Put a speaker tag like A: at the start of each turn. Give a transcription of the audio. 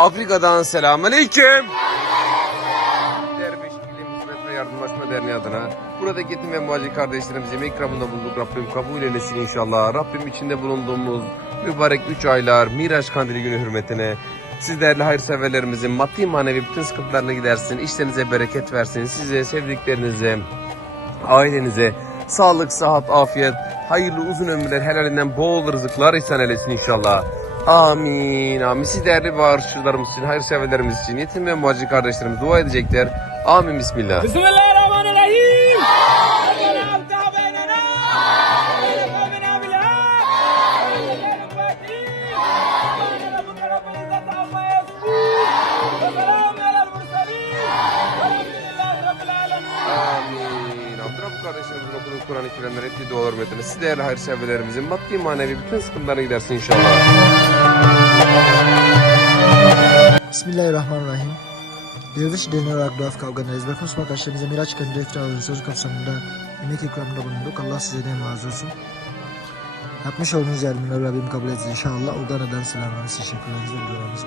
A: Afrika'dan selamünaleyküm. Derviş İlim Hizmet ve Yardımlaşma Derneği adına buradaki yetim ve muhacir kardeşlerimizi ikramında bulduk. Rabbim kabul eylesin inşallah. Rabbim içinde bulunduğumuz mübarek 3 aylar Miraç Kandili günü hürmetine siz değerli hayırseverlerimizin maddi manevi bütün sıkıntılarını gidersin. işlerinize bereket versin. Size, sevdiklerinize, ailenize sağlık, sıhhat, afiyet, hayırlı uzun ömürler, helalinden bol rızıklar ihsan eylesin inşallah. Amin. Amin. Siz değerli bağırışçılarımız için, hayırseverlerimiz için, yetim ve muhacir kardeşlerimiz dua edecekler. Amin. Bismillah. Bismillahirrahmanirrahim. kardeşlerimizin okuduğu Kur'an-ı Kerim'den ettiği dualar metnine siz değerli hayırseverlerimizin maddi manevi bütün sıkıntılarını gidersin inşallah.
B: Bismillahirrahmanirrahim. Derviş Derneği olarak Afrika Organize ve Kosma kardeşlerimize Miraç Kandili İftiraları sözü kapsamında yemek ikramında bulunduk. Allah size de razı olsun. Yapmış olduğunuz yardımları Rabbim kabul etsin inşallah. Ugana'dan selamlarımız, teşekkürlerimizi dualarımızı